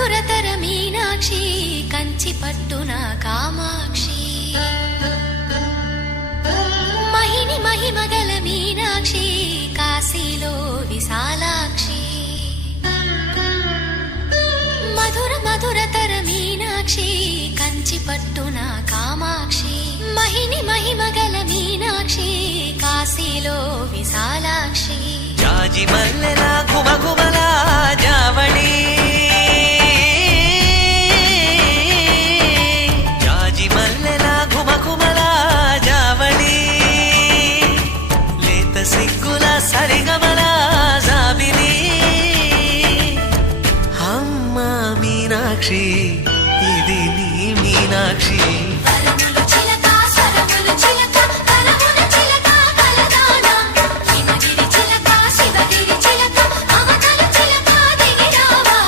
మధురతర మీనాక్షి కంచి పట్టున కామాక్షి మహిని మహిమగల మీనాక్షి కాశీలో విశాలాక్షి మధుర మధురతర మీనాక్షి కంచి పట్టున కామాక్షి మహిని మహిమగల మీనాక్షి కాశీలో విశాలాక్షి జాజి మల్లెల గుమగుమల జావళి జాజి మల్లెల గుమగుమల జావళి లేత సిగ్గుల సరిగమల జాబిలి అమ్మ మీనాక్షి ఇది నీ మీనాక్షి